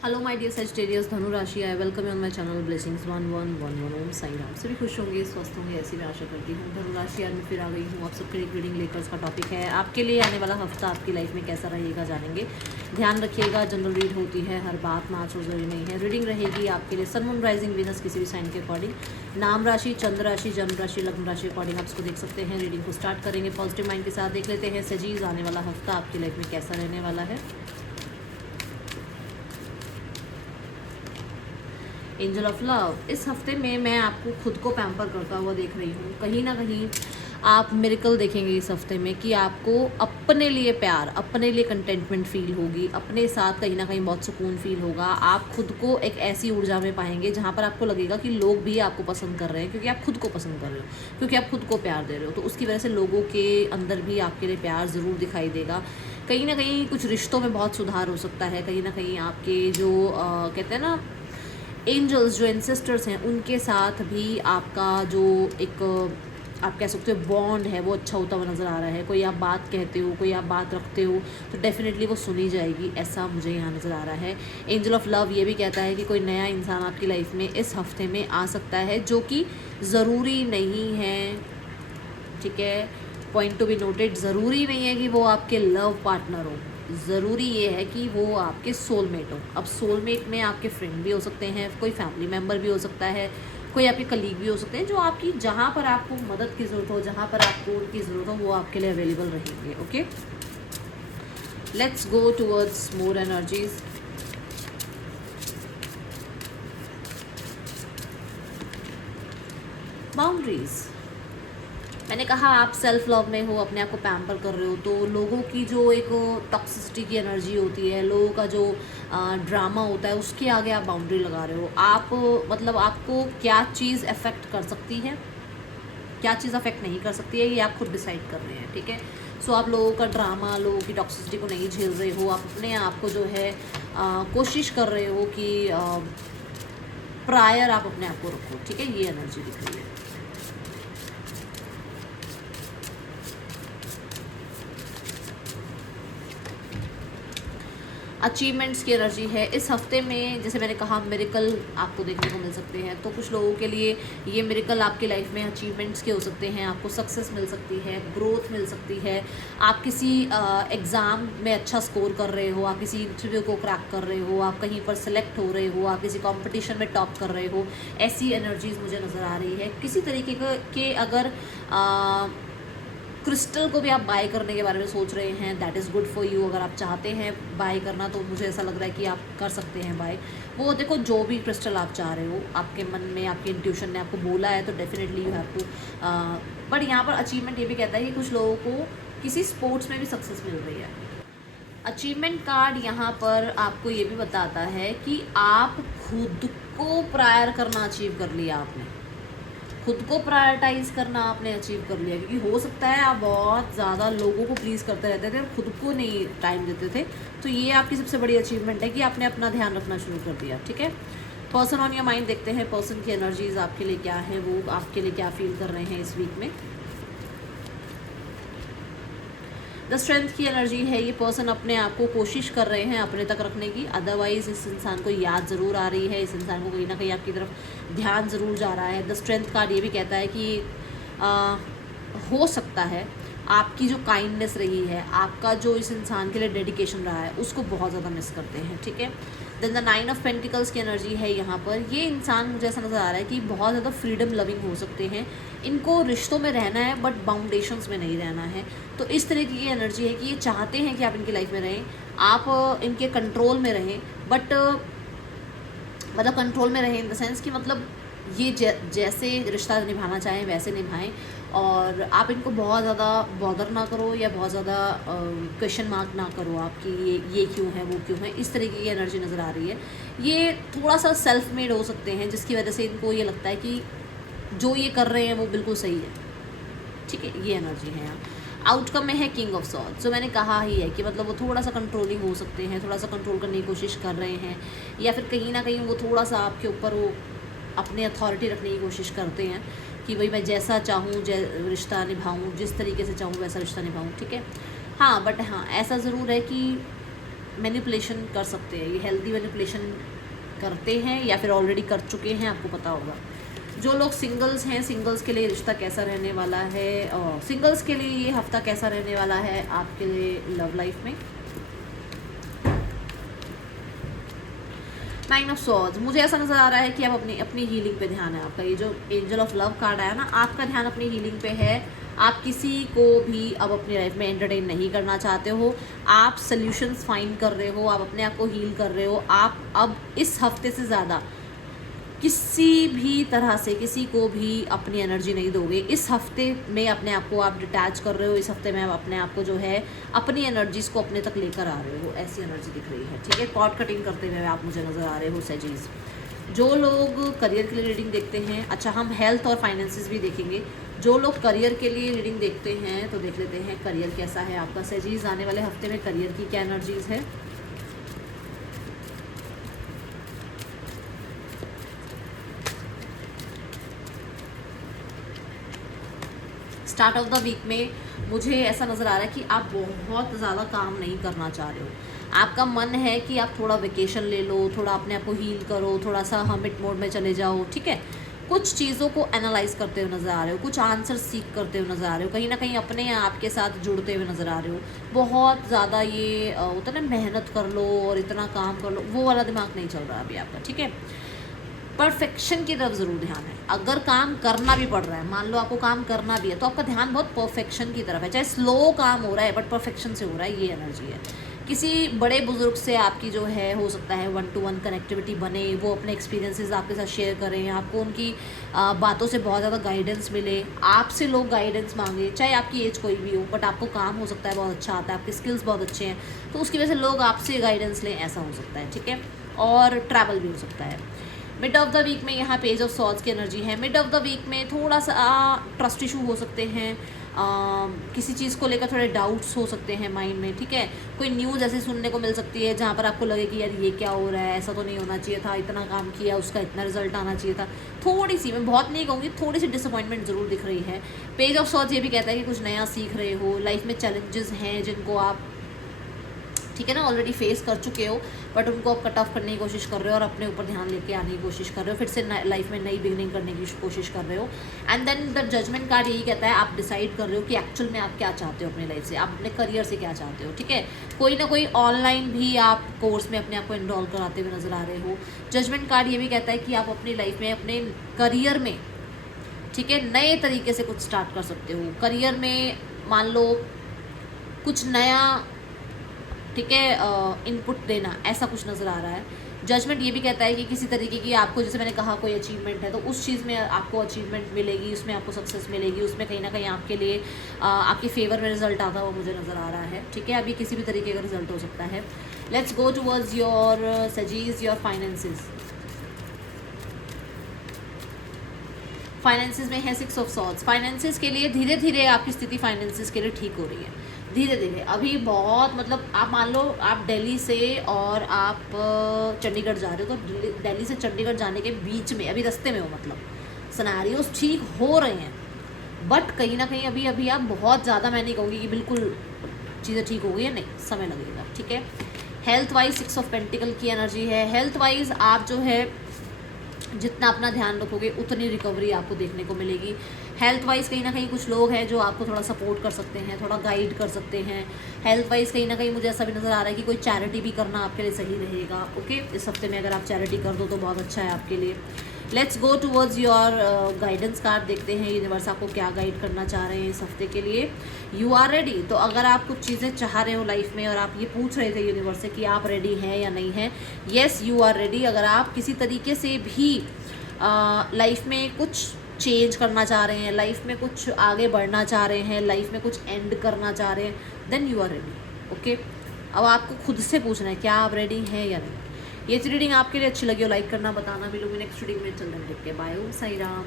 Hello my dear Sagittarius धनु राशि, I welcome you on my channel blessings 1111 ओम साई राम। सभी खुश होंगे, स्वस्थ होंगे, ऐसी मैं आशा करती हूँ। धनु राशि आज मैं फिर आ गई हूँ आप सबके लिए रीडिंग लेकर। का टॉपिक है आपके लिए आने वाला हफ्ता आपकी लाइफ में कैसा रहेगा, जानेंगे। ध्यान रखिएगा, जनरल रीड होती है, हर बात मैच हो जरूरी नहीं है। रीडिंग रहेगी आपके लिए सन मून राइजिंग वीनस किसी भी साइन के अकॉर्डिंग, नाम राशि, चंद्र राशि, जन्म राशि, लग्न राशि अकॉर्डिंग आप इसको देख सकते हैं। रीडिंग को स्टार्ट करेंगे पॉजिटिव माइंड के साथ। देख लेते हैं सजीज आने वाला हफ्ता आपकी लाइफ में कैसा रहने वाला है। एंजल ऑफ लव, इस हफ्ते में मैं आपको खुद को पैम्पर करता हुआ देख रही हूँ। कहीं ना कहीं आप मिरेकल देखेंगे इस हफ्ते में कि आपको अपने लिए प्यार, अपने लिए कंटेंटमेंट फील होगी, अपने साथ कहीं ना कहीं बहुत सुकून फील होगा। आप खुद को एक ऐसी ऊर्जा में पाएंगे जहाँ पर आपको लगेगा कि लोग भी आपको पसंद कर रहे हैं, क्योंकि आप खुद को पसंद कर रहे हो, क्योंकि आप खुद को प्यार दे रहे हो। तो उसकी वजह से लोगों के अंदर भी आपके लिए प्यार ज़रूर दिखाई देगा। कहीं ना कहीं कुछ रिश्तों में बहुत सुधार हो सकता है। कहीं ना कहीं आपके जो कहते हैं ना एंजल्स, जो एंसेस्टर्स हैं, उनके साथ भी आपका जो एक आप कह सकते हो बॉन्ड है वो अच्छा होता हुआ नज़र आ रहा है। कोई आप बात कहते हो, कोई आप बात रखते हो तो डेफिनेटली वो सुनी जाएगी, ऐसा मुझे यहाँ नज़र आ रहा है। एंजल ऑफ लव ये भी कहता है कि कोई नया इंसान आपकी लाइफ में इस हफ्ते में आ सकता है, जो कि ज़रूरी नहीं है, ठीक है, पॉइंट टू बी नोटेड, ज़रूरी नहीं है कि वो आपके लव पार्टनर हो। ज़रूरी ये है कि वो आपके सोलमेट हो। अब सोलमेट में आपके फ्रेंड भी हो सकते हैं, कोई फैमिली मेम्बर भी हो सकता है, कोई आपके कलीग भी हो सकते हैं, जो आपकी जहाँ पर आपको मदद की ज़रूरत हो, जहाँ पर आपको उनकी ज़रूरत हो, वो आपके लिए अवेलेबल रहेंगे। Okay, let's go towards more energies. Boundaries, मैंने कहा आप सेल्फ लव में हो, अपने आप को पैम्पर कर रहे हो, तो लोगों की जो एक टॉक्सिसिटी की एनर्जी होती है, लोगों का जो ड्रामा होता है, उसके आगे आप बाउंड्री लगा रहे हो। आप मतलब आपको क्या चीज़ अफेक्ट कर सकती है, क्या चीज़ अफेक्ट नहीं कर सकती है, ये आप खुद डिसाइड कर रहे हैं। ठीक है, सो आप लोगों का ड्रामा, लोगों की टॉक्सिसिटी को नहीं झेल रहे हो। आप अपने आप को जो है कोशिश कर रहे हो कि प्रायर आप अपने आप को रखो। ठीक है, ये एनर्जी दिख रही है। अचीवमेंट्स की एनर्जी है इस हफ्ते में। जैसे मैंने कहा मिरेकल आपको देखने को मिल सकते हैं, तो कुछ लोगों के लिए ये मिरेकल आपकी लाइफ में अचीवमेंट्स के हो सकते हैं। आपको सक्सेस मिल सकती है, ग्रोथ मिल सकती है। आप किसी एग्ज़ाम में अच्छा स्कोर कर रहे हो, आप किसी इंटरव्यू को क्रैक कर रहे हो, आप कहीं पर सेलेक्ट हो रहे हो, आप किसी कॉम्पिटिशन में टॉप कर रहे हो, ऐसी एनर्जीज मुझे नज़र आ रही है। किसी तरीके के अगर क्रिस्टल को भी आप बाय करने के बारे में सोच रहे हैं, that is good for you. अगर आप चाहते हैं बाय करना तो मुझे ऐसा लग रहा है कि आप कर सकते हैं बाय। वो देखो, जो भी क्रिस्टल आप चाह रहे हो, आपके मन में आपके इंट्यूशन ने आपको बोला है, तो definitely you have to. But यहाँ पर अचीवमेंट ये भी कहता है कि कुछ लोगों को किसी स्पोर्ट्स में भी सक्सेस मिल रही है। अचीवमेंट कार्ड यहाँ पर आपको ये भी बताता है कि आप खुद को प्रायर करना अचीव कर लिया आपने, खुद को प्रायोरिटाइज करना आपने अचीव कर लिया। क्योंकि हो सकता है आप बहुत ज़्यादा लोगों को प्लीज़ करते रहते थे और खुद को नहीं टाइम देते थे, तो ये आपकी सबसे बड़ी अचीवमेंट है कि आपने अपना ध्यान रखना शुरू कर दिया। ठीक है, पर्सन ऑन योर माइंड देखते हैं, पर्सन की एनर्जीज आपके लिए क्या है, वो आपके लिए क्या फील कर रहे हैं इस वीक में। द स्ट्रेंथ की एनर्जी है, ये पर्सन अपने आप को कोशिश कर रहे हैं अपने तक रखने की। अदरवाइज़ इस इंसान को याद ज़रूर आ रही है, इस इंसान को कहीं ना कहीं आपकी तरफ ध्यान ज़रूर जा रहा है। द स्ट्रेंथ कार्ड ये भी कहता है कि हो सकता है आपकी जो काइंडनेस रही है, आपका जो इस इंसान के लिए डेडिकेशन रहा है, उसको बहुत ज़्यादा मिस करते हैं। ठीक है, देन द 9 ऑफ पेंटिकल्स की एनर्जी है यहाँ पर। ये इंसान मुझे ऐसा नज़र आ रहा है कि बहुत ज़्यादा फ्रीडम लविंग हो सकते हैं, इनको रिश्तों में रहना है बट बाउंडेशंस में नहीं रहना है। तो इस तरह की ये एनर्जी है कि ये चाहते हैं कि आप इनकी लाइफ में रहें, आप इनके कंट्रोल में रहें, बट मतलब कंट्रोल में रहें इन द सेंस कि मतलब ये जैसे रिश्ता निभाना चाहें वैसे निभाएं, और आप इनको बहुत ज़्यादा बॉदर ना करो या बहुत ज़्यादा क्वेश्चन मार्क ना करो आपकी ये क्यों है, वो क्यों है। इस तरीके की एनर्जी नज़र आ रही है। ये थोड़ा सा सेल्फ मेड हो सकते हैं, जिसकी वजह से इनको ये लगता है कि जो ये कर रहे हैं वो बिल्कुल सही है। ठीक है, ये एनर्जी है यहाँ। आउटकम में है किंग ऑफ सॉर्ड्स, जो मैंने कहा ही है कि मतलब वो थोड़ा सा कंट्रोलिंग हो सकते हैं, थोड़ा सा कंट्रोल करने की कोशिश कर रहे हैं, या फिर कहीं ना कहीं वो थोड़ा सा आपके ऊपर वो अपने अथॉरिटी रखने की कोशिश करते हैं कि भाई मैं जैसा चाहूँ रिश्ता निभाऊँ, जिस तरीके से चाहूँ वैसा रिश्ता निभाऊँ। ठीक है, हाँ, बट हाँ ऐसा ज़रूर है कि मैनिपुलेशन कर सकते हैं, ये हेल्दी मैनिपुलेशन करते हैं या फिर ऑलरेडी कर चुके हैं, आपको पता होगा। जो लोग सिंगल्स हैं, सिंगल्स के लिए रिश्ता कैसा रहने वाला है, और सिंगल्स के लिए ये हफ्ता कैसा रहने वाला है आपके लिए लव लाइफ में। 9 ऑफ सॉर्ड्स, मुझे ऐसा नज़र आ रहा है कि आप अपनी हीलिंग पे ध्यान है आपका। ये जो एंजल ऑफ लव कार्ड आया ना, आपका ध्यान अपनी हीलिंग पे है। आप किसी को भी अब अपनी लाइफ में एंटरटेन नहीं करना चाहते हो, आप सल्यूशंस फाइंड कर रहे हो, आप अपने आप को हील कर रहे हो। आप अब इस हफ्ते से ज़्यादा किसी भी तरह से किसी को भी अपनी एनर्जी नहीं दोगे। इस हफ्ते में अपने आप को आप डिटैच कर रहे हो, इस हफ्ते में आप अपने आप को जो है अपनी एनर्जीज़ को अपने तक लेकर आ रहे हो, ऐसी एनर्जी दिख रही है। ठीक है, कॉर्ड कटिंग करते हुए आप मुझे नज़र आ रहे हो सेजीज। जो लोग करियर के लिए रीडिंग देखते हैं, अच्छा हम हेल्थ और फाइनेंसेस भी देखेंगे। जो लोग करियर के लिए रीडिंग देखते हैं तो देख लेते हैं करियर कैसा है आपका सेजीज। आने वाले हफ्ते में करियर की क्या एनर्जीज है। स्टार्ट ऑफ द वीक में मुझे ऐसा नज़र आ रहा है कि आप बहुत ज़्यादा काम नहीं करना चाह रहे हो। आपका मन है कि आप थोड़ा वेकेशन ले लो, थोड़ा अपने आप को हील करो, थोड़ा सा हर्मिट मोड में चले जाओ। ठीक है, कुछ चीज़ों को एनालाइज करते हुए नज़र आ रहे हो, कुछ आंसर सीख करते हुए नज़र आ रहे हो, कहीं ना कहीं अपने आप के साथ जुड़ते हुए नज़र आ रहे हो। बहुत ज़्यादा ये होता है ना, मेहनत कर लो और इतना काम कर लो, वो वाला दिमाग नहीं चल रहा अभी आपका। ठीक है, परफेक्शन की तरफ ज़रूर ध्यान है। अगर काम करना भी पड़ रहा है, मान लो आपको काम करना भी है, तो आपका ध्यान बहुत परफेक्शन की तरफ है। चाहे स्लो काम हो रहा है बट परफेक्शन से हो रहा है, ये एनर्जी है। किसी बड़े बुजुर्ग से आपकी जो है हो सकता है 1-to-1 कनेक्टिविटी बने, वो अपने एक्सपीरियंसेस आपके साथ शेयर करें, आपको उनकी बातों से बहुत ज़्यादा गाइडेंस मिले, आपसे लोग गाइडेंस मांगे, चाहे आपकी एज कोई भी हो, बट आपको काम हो सकता है बहुत अच्छा आता है, आपके स्किल्स बहुत अच्छे हैं, तो उसकी वजह से लोग आपसे गाइडेंस लें, ऐसा हो सकता है। ठीक है, और ट्रैवल भी हो सकता है। मिड ऑफ द वीक में यहाँ पेज ऑफ सॉर्ड्स की एनर्जी है। मिड ऑफ द वीक में थोड़ा सा ट्रस्ट इशू हो सकते हैं, किसी चीज़ को लेकर थोड़े डाउट्स हो सकते हैं माइंड में। ठीक है, कोई न्यूज़ ऐसे सुनने को मिल सकती है जहाँ पर आपको लगे कि यार ये क्या हो रहा है, ऐसा तो नहीं होना चाहिए था, इतना काम किया उसका इतना रिजल्ट आना चाहिए था। थोड़ी सी, मैं बहुत नहीं कहूँगी, थोड़ी सी डिसअपॉइंटमेंट ज़रूर दिख रही है। पेज ऑफ सॉर्ड्स ये भी कहता है कि कुछ नया सीख रहे हो, लाइफ में चैलेंजेस हैं जिनको आप, ठीक है ना, ऑलरेडी फेस कर चुके हो, बट उनको आप कट ऑफ करने की कोशिश कर रहे हो और अपने ऊपर ध्यान लेके आने की कोशिश कर रहे हो, फिर से लाइफ में नई बिगनिंग करने की कोशिश कर रहे हो। And then the judgement card यही कहता है, आप डिसाइड कर रहे हो कि एक्चुअल में आप क्या चाहते हो अपनी लाइफ से, आप अपने करियर से क्या चाहते हो। ठीक है, कोई ना कोई ऑनलाइन भी आप कोर्स में अपने आप को इनरोल कराते हुए नजर आ रहे हो। जजमेंट कार्ड ये भी कहता है कि आप अपनी लाइफ में, अपने करियर में, ठीक है, नए तरीके से कुछ स्टार्ट कर सकते हो करियर में। मान लो कुछ नया, ठीक है, इनपुट देना, ऐसा कुछ नज़र आ रहा है। जजमेंट ये भी कहता है कि किसी तरीके की आपको, जैसे मैंने कहा, कोई अचीवमेंट है तो उस चीज़ में आपको अचीवमेंट मिलेगी, उसमें आपको सक्सेस मिलेगी, उसमें कहीं ना कहीं आपके लिए आपके फेवर में रिजल्ट आता हुआ मुझे नज़र आ रहा है। ठीक है, अभी किसी भी तरीके का रिजल्ट हो सकता है। लेट्स गो टूवर्ड्स योर सजीज, योर फाइनेंसेस। फाइनेंसेस में है 6 ऑफ सॉर्ड्स। फाइनेंसेस के लिए धीरे धीरे आपकी स्थिति फाइनेंसेस के लिए ठीक हो रही है, धीरे धीरे। अभी बहुत, मतलब आप मान लो आप दिल्ली से और आप चंडीगढ़ जा रहे हो, तो दिल्ली से चंडीगढ़ जाने के बीच में अभी रास्ते में हो, मतलब सिनेरियोस ठीक हो रहे हैं, बट कहीं ना कहीं अभी आप बहुत ज़्यादा, मैं नहीं कहूँगी कि बिल्कुल चीज़ें ठीक हो गई है, नहीं, समय लगेगा। ठीक है, हेल्थ वाइज 6 ऑफ पेंटिकल की एनर्जी है। हेल्थ वाइज आप जो है जितना अपना ध्यान रखोगे उतनी रिकवरी आपको देखने को मिलेगी। हेल्थ वाइज कहीं ना कहीं कुछ लोग हैं जो आपको थोड़ा सपोर्ट कर सकते हैं, थोड़ा गाइड कर सकते हैं। हेल्थ वाइज कहीं ना कहीं मुझे ऐसा भी नज़र आ रहा है कि कोई चैरिटी भी करना आपके लिए सही रहेगा। ओके, इस हफ्ते में अगर आप चैरिटी कर दो तो बहुत अच्छा है आपके लिए। Let's go towards your guidance card, देखते हैं यूनिवर्स आपको क्या गाइड करना चाह रहे हैं इस हफ्ते के लिए। यू आर रेडी, तो अगर आप कुछ चीज़ें चाह रहे हो लाइफ में और आप ये पूछ रहे थे यूनिवर्स से कि आप रेडी हैं या नहीं हैं, येस यू आर रेडी। अगर आप किसी तरीके से भी लाइफ में कुछ चेंज करना चाह रहे हैं, लाइफ में कुछ आगे बढ़ना चाह रहे हैं, लाइफ में कुछ एंड करना चाह रहे हैं, then you are ready. Okay, अब आपको खुद से पूछना है क्या आप रेडी हैं या नहीं। ये रीडिंग आपके लिए अच्छी लगी हो लाइक करना, बताना। मिलूंगी नेक्स्ट रीडिंग में, चल रहे हैं। बाय, ओम साई राम।